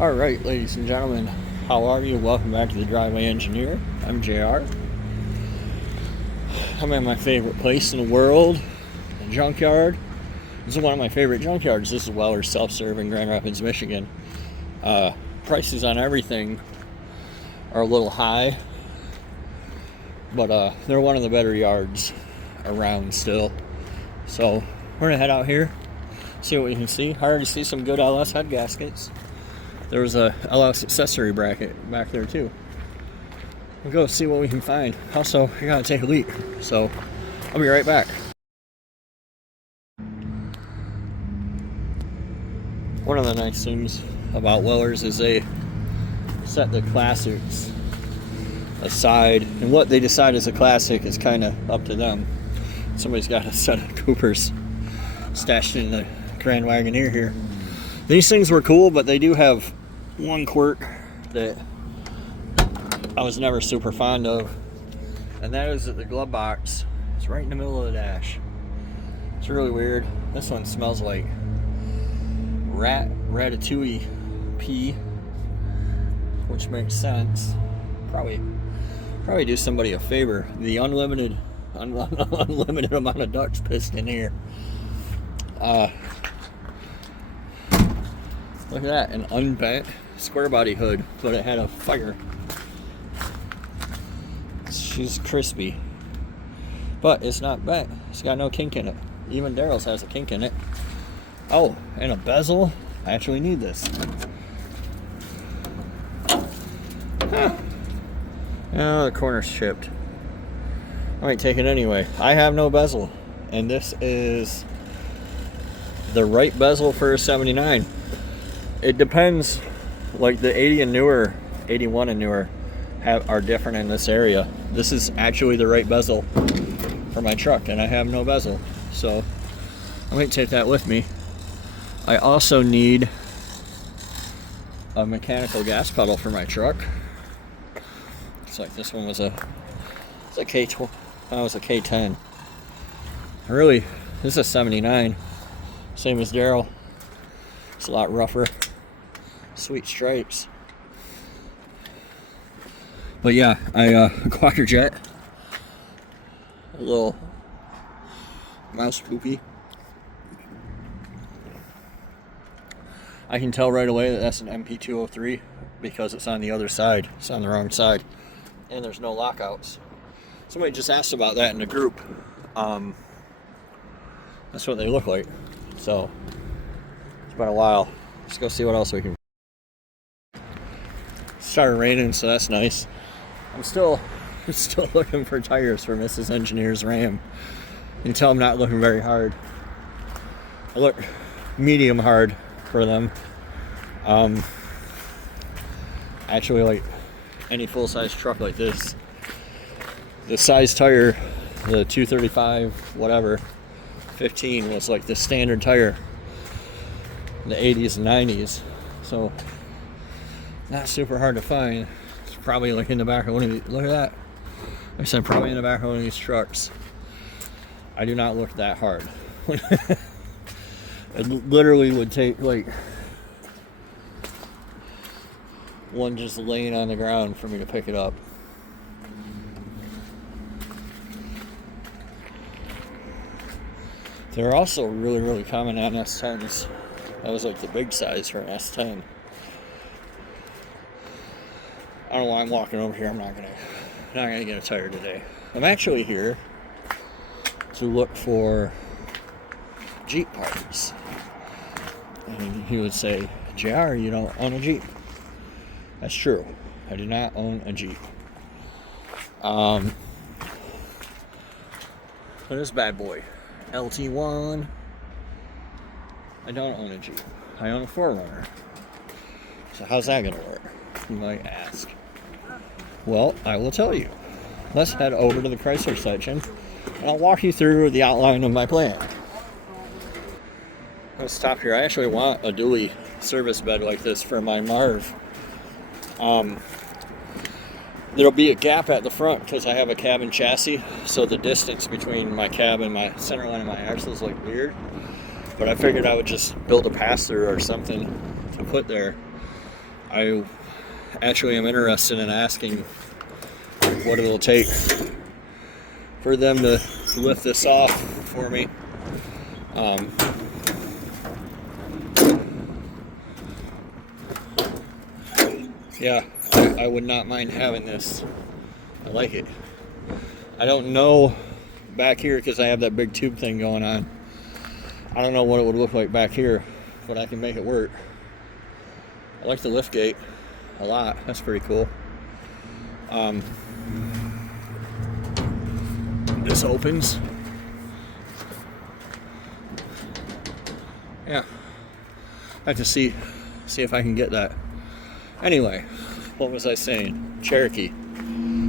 Alright, ladies and gentlemen, how are you? Welcome back to the Driveway Engineer. I'm JR. I'm at my favorite place in the world, the junkyard. This is one of my favorite junkyards. This is Weller's Self-Serve in Grand Rapids, Michigan. Prices on everything are a little high, but they're one of the better yards around still. So we're gonna head out here, see what we can see. I already see some good LS head gaskets. There was a LS accessory bracket back there too. We'll go see what we can find. Also, I gotta take a leak, so I'll be right back. One of the nice things about Weller's is they set the classics aside, and what they decide is a classic is kind of up to them. Somebody's got a set of Coopers stashed in the Grand Wagoneer here. These things were cool, but they do have one quirk that I was never super fond of, and that is that the glove box is right in the middle of the dash. It's really weird. This one smells like ratatouille pee, which makes sense. Probably do somebody a favor. The unlimited amount of ducts pissed in here. Look at that, an unbent square body hood, but it had a fire. She's crispy, but it's not bent. It's got no kink in it. Even Daryl's has a kink in it. Oh, and a bezel. I actually need this. Huh. Oh, the corner's chipped. I might take it anyway. I have no bezel, and this is the right bezel for a 79. It depends. Like the 80 and newer, 81 and newer are different in this area. This is actually the right bezel for my truck, and I have no bezel, so I might take that with me. I also need a mechanical gas pedal for my truck. Looks like this one was a K12. That was a K10. Really, this is a 79. Same as Daryl. It's a lot rougher. Sweet stripes. But yeah, I quacker jet. A little mouse poopy. I can tell right away that that's an MP203 because it's on the other side. It's on the wrong side. And there's no lockouts. Somebody just asked about that in the group. That's what they look like. So, it's been a while. Let's go see what else we can. It started raining, so that's nice. I'm still looking for tires for Mrs. Engineer's Ram. You can tell I'm not looking very hard. I look medium hard for them. Actually, like any full-size truck like this, the size tire, the 235 whatever 15 was like the standard tire in the 80s and 90s, so not super hard to find. It's probably like in the back of one of these. Look at that. Like I said, probably in the back of one of these trucks. I do not look that hard. It literally would take like one just laying on the ground for me to pick it up. They're also really, really common on S10s. That was like the big size for an S10. I don't know why I'm walking over here. I'm not gonna get a tire today. I'm actually here to look for Jeep parts. And he would say, JR, you don't own a Jeep. That's true. I do not own a Jeep. But this bad boy, LT1. I don't own a Jeep. I own a 4Runner. So how's that gonna work? You might ask. Well, I will tell you. Let's head over to the Chrysler section, and I'll walk you through the outline of my plan. Let's stop here. I actually want a dually service bed like this for my Marv. There'll be a gap at the front because I have a cab and chassis, so the distance between my cab and my center line of my axle is like weird. But I figured I would just build a pass-through or something to put there. I actually am interested in asking what it'll take for them to lift this off for me. Yeah, I would not mind having this. I like it. I don't know back here because I have that big tube thing going on. I don't know what it would look like back here, but I can make it work. I like the lift gate a lot. That's pretty cool. This opens. Yeah. I have to see if I can get that. Anyway, what was I saying? Cherokee,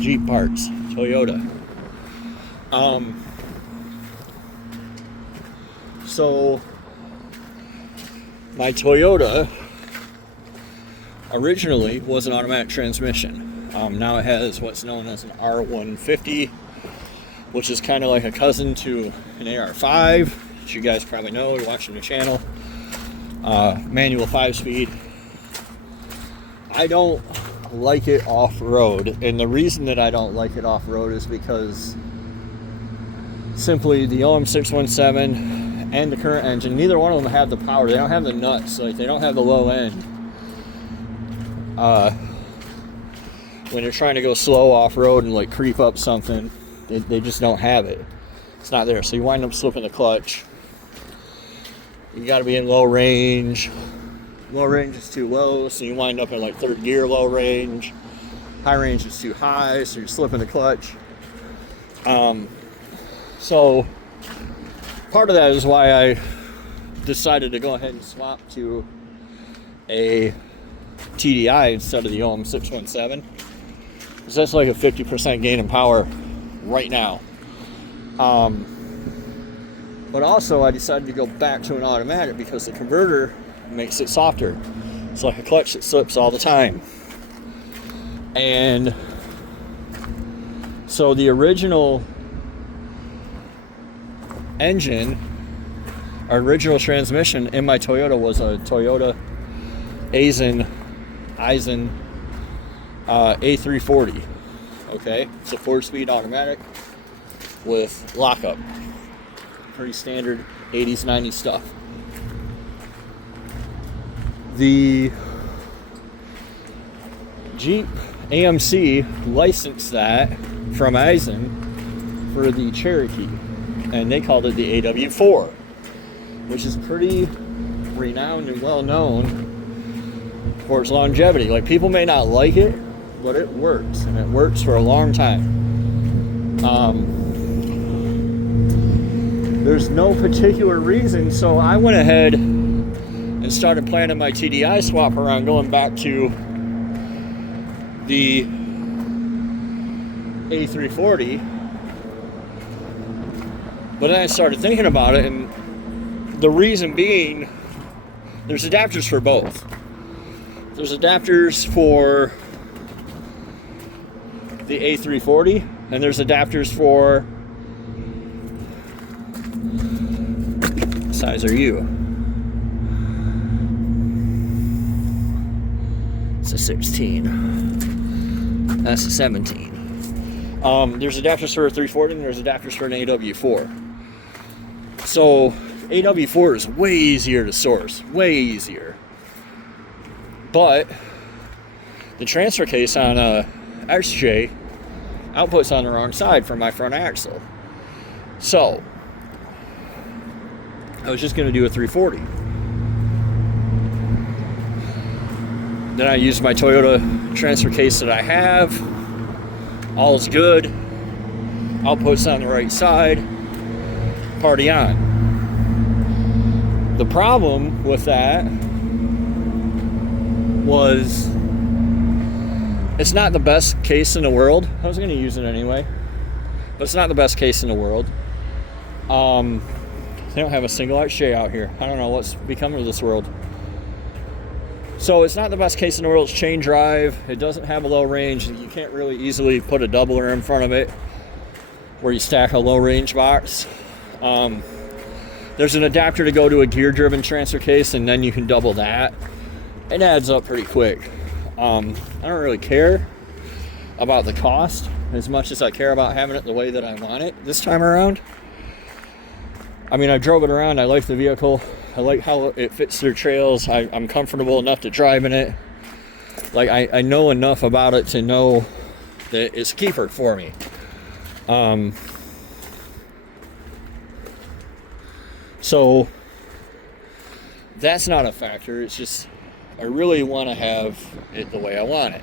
Jeep parts, Toyota. So my Toyota originally was an automatic transmission. Now it has what's known as an R150, which is kind of like a cousin to an AR5, which you guys probably know, you're watching the channel. Manual 5-speed. I don't like it off-road, and the reason that I don't like it off-road is because simply the OM617 and the current engine, neither one of them have the power. They don't have the nuts, like they don't have the low end. When you're trying to go slow off-road and like creep up something, they just don't have it. It's not there, so you wind up slipping the clutch. You got to be in low range. Low range is too low, so you wind up in like third gear low range. High range is too high, so you're slipping the clutch. So part of that is why I decided to go ahead and swap to a TDI instead of the OM617, because that's like a 50% gain in power right now. But also I decided to go back to an automatic because the converter makes it softer. It's like a clutch that slips all the time. And so the original engine, our original transmission in my Toyota was a Toyota Aisin A340. Okay, it's a 4-speed automatic with lockup. Pretty standard 80s, 90s stuff. The Jeep AMC licensed that from Aisin for the Cherokee, and they called it the AW4, which is pretty renowned and well known for its longevity. Like, people may not like it, but it works, and it works for a long time. There's no particular reason, so I went ahead and started planning my TDI swap around going back to the A340. But then I started thinking about it, and the reason being, there's adapters for both. There's adapters for the A340, and there's adapters for, what size are you? It's a 16. That's a 17. There's adapters for a 340 and there's adapters for an AW4. So AW4 is way easier to source, way easier. But the transfer case on a XJ output's on the wrong side for my front axle. So I was just going to do a 340. Then I used my Toyota transfer case that I have. All's good. Output's on the right side. Party on. The problem with that was it's not the best case in the world. I was going to use it anyway, but it's not the best case in the world. They don't have a single XJ out here. I don't know what's become of this world. So it's not the best case in the world. It's chain drive. It doesn't have a low range. You can't really easily put a doubler in front of it where you stack a low range box. There's an adapter to go to a gear driven transfer case, and then you can double that. It adds up pretty quick. I don't really care about the cost as much as I care about having it the way that I want it this time around. I mean, I drove it around. I like the vehicle. I like how it fits through trails. I'm comfortable enough to drive in it. Like, I know enough about it to know that it's a keeper for me. So that's not a factor. It's just I really want to have it the way I want it.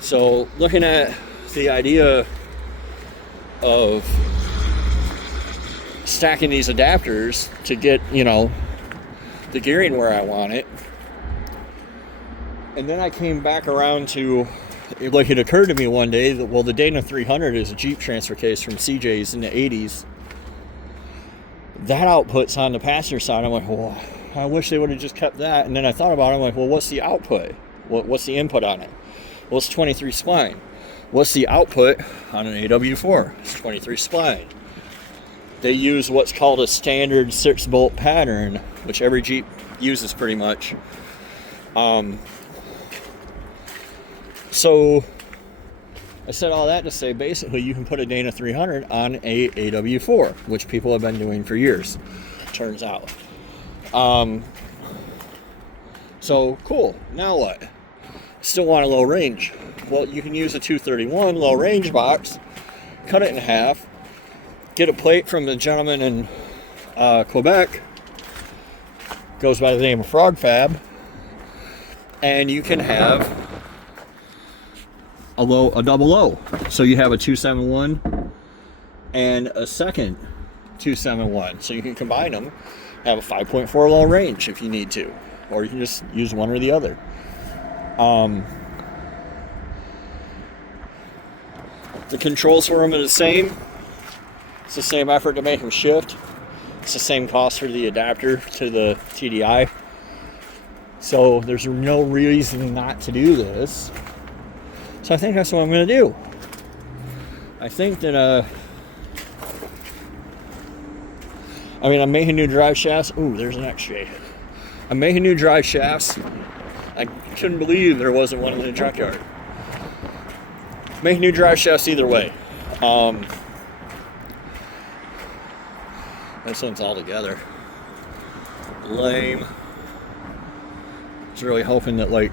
So looking at the idea of stacking these adapters to get, the gearing where I want it. And then I came back around to, like, it occurred to me one day that, well, the Dana 300 is a Jeep transfer case from CJ's in the 80s. That output's on the passenger side. I'm like, well, I wish they would have just kept that. And then I thought about it. I'm like, well, what's the output? What's the input on it? Well, it's 23 spline. What's the output on an AW4? It's 23 spline. They use what's called a standard 6-bolt pattern, which every Jeep uses pretty much. So I said all that to say, basically, you can put a Dana 300 on a AW4, which people have been doing for years, turns out. So cool. Now what? Still want a low range. Well, you can use a 231 low range box, cut it in half, get a plate from the gentleman in Quebec, goes by the name of Frog Fab, and you can have a double low. So you have a 271 and a second 271. So you can combine them, have a 5.4 low range if you need to, or you can just use one or the other. The controls for them are the same. It's the same effort to make them shift. It's the same cost for the adapter to the TDI. So there's no reason not to do this. So I think that's what I'm going to do. I think that, I'm making new drive shafts. Ooh, there's an X-Ray. I'm making new drive shafts. I couldn't believe there wasn't one in the junkyard. Making new drive shafts either way. This one's all together. Lame. I was really hoping that, like,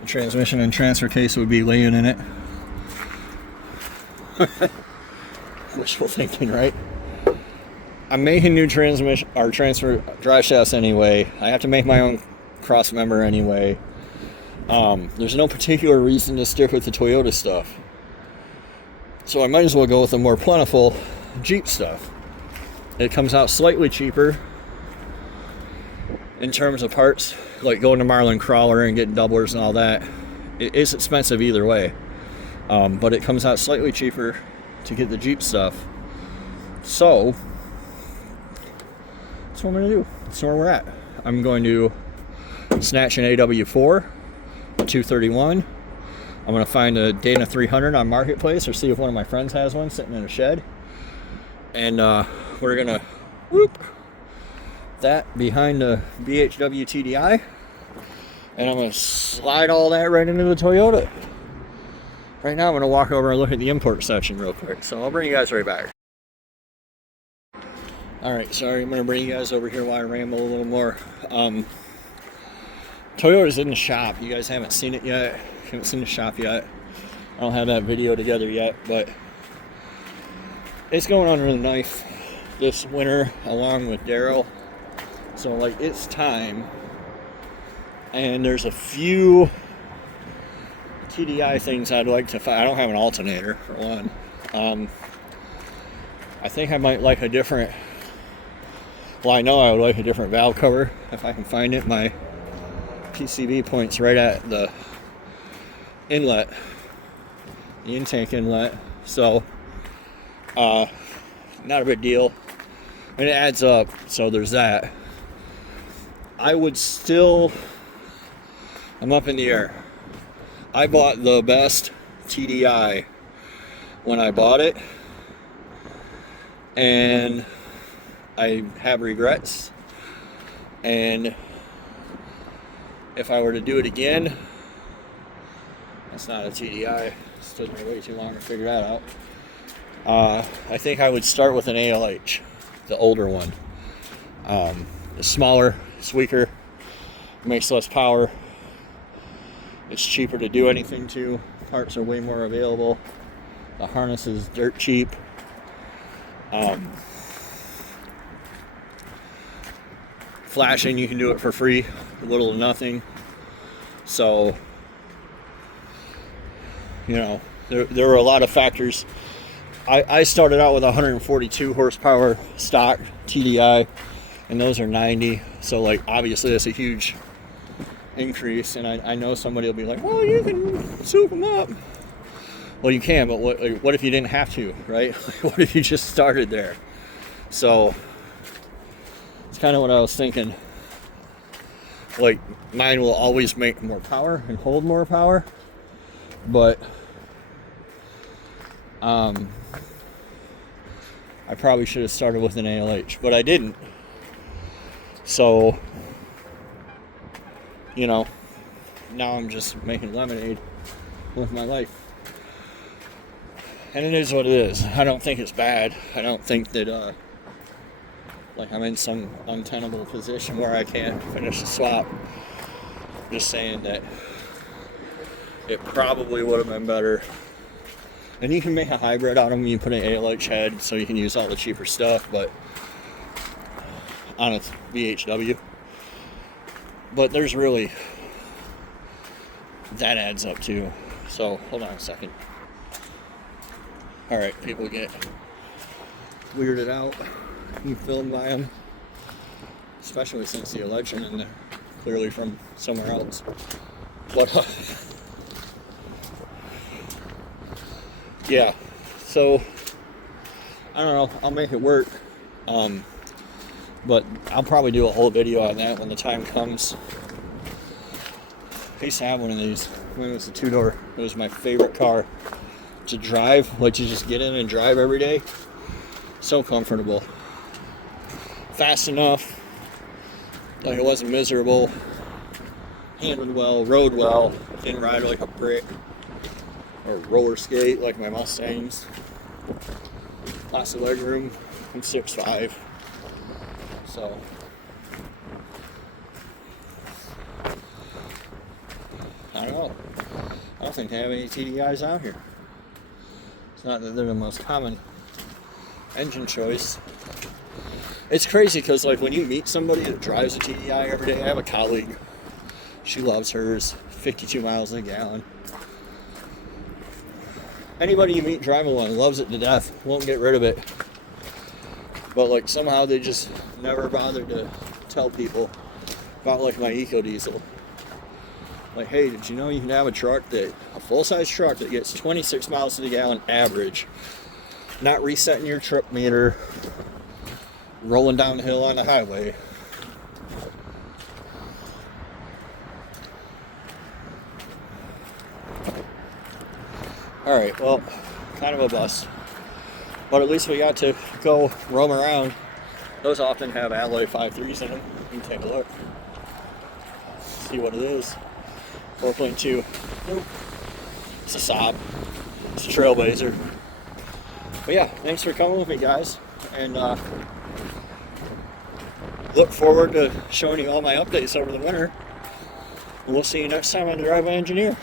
the transmission and transfer case would be laying in it. Wishful thinking, right? I'm making new transmission or transfer drive shafts anyway. I have to make my own cross member anyway. There's no particular reason to stick with the Toyota stuff, so I might as well go with the more plentiful Jeep stuff. It comes out slightly cheaper in terms of parts, like going to Marlin Crawler and getting doublers and all that. It is expensive either way, but it comes out slightly cheaper to get the Jeep stuff. So that's what I'm going to do. That's where we're at. I'm going to snatch an AW4, a 231. I'm going to find a Dana 300 on Marketplace or see if one of my friends has one sitting in a shed. And we're going to whoop that behind the BHW TDI. And I'm going to slide all that right into the Toyota. Right now I'm going to walk over and look at the import section real quick. So I'll bring you guys right back. Alright, sorry, I'm going to bring you guys over here while I ramble a little more. Toyota's in the shop. You guys haven't seen it yet. Haven't seen the shop yet. I don't have that video together yet, but it's going under the knife this winter along with Daryl. So, like, it's time. And there's a few TDI things I'd like to find. I don't have an alternator, for one. I think I might like a different... Well, I know I would like a different valve cover if I can find it. My PCB points right at the inlet, the intake inlet. So, not a big deal. And it adds up, so there's that. I would still... I'm up in the air. I bought the best TDI when I bought it, and I have regrets, and if I were to do it again, that's not a TDI. It's taking me way too long to figure that out. I think I would start with an ALH, the older one. It's smaller, it's weaker, makes less power. It's cheaper to do anything to. Parts are way more available. The harness is dirt cheap. Flashing, you can do it for free, little to nothing. So, you know, there were a lot of factors. I started out with 142 horsepower stock TDI, and those are 90. So, like, obviously that's a huge increase. And I know somebody will be like, well, you can soup them up. Well, you can, but what if you didn't have to, right? What if you just started there? So, it's kind of what I was thinking. Like, mine will always make more power and hold more power, but I probably should have started with an ALH, but I didn't. So, you know, now I'm just making lemonade with my life. And it is what it is. I don't think it's bad. I don't think that, like, I'm in some untenable position where I can't finish the swap. I'm just saying that it probably would have been better. And you can make a hybrid out of them. You put an ALH head so you can use all the cheaper stuff, but on a VHW. But there's really, that adds up too. So, hold on a second. Alright, people get weirded out. You filmed by them, especially since the election, and they're clearly from somewhere else. But yeah, so I don't know. I'll make it work, but I'll probably do a whole video on that when the time comes. I used to have one of these when it was a two-door. It was my favorite car to drive, like to just get in and drive every day. So comfortable. Fast enough, like it wasn't miserable, handled well, rode well, didn't ride like a brick or roller skate like my Mustangs. Lots of leg room. I'm 6'5", so I don't know. I don't think they have any TDIs out here. It's not that they're the most common engine choice. It's crazy because, like, when you meet somebody that drives a TDI every day, I have a colleague, she loves hers, 52 miles a gallon. Anybody you meet driving one loves it to death, won't get rid of it. But, like, somehow they just never bothered to tell people about, like, my Eco Diesel. Like, hey, did you know you can have a full-size truck that gets 26 miles to the gallon average, not resetting your trip meter, rolling down the hill on the highway. Alright, well, kind of a bust. But at least we got to go roam around. Those often have alloy 5.3s in them. You can take a look. See what it is. 4.2. Nope. It's a Saab. It's a Trailblazer. But yeah, thanks for coming with me, guys. And look forward to showing you all my updates over the winter. And we'll see you next time on Drive by Engineer.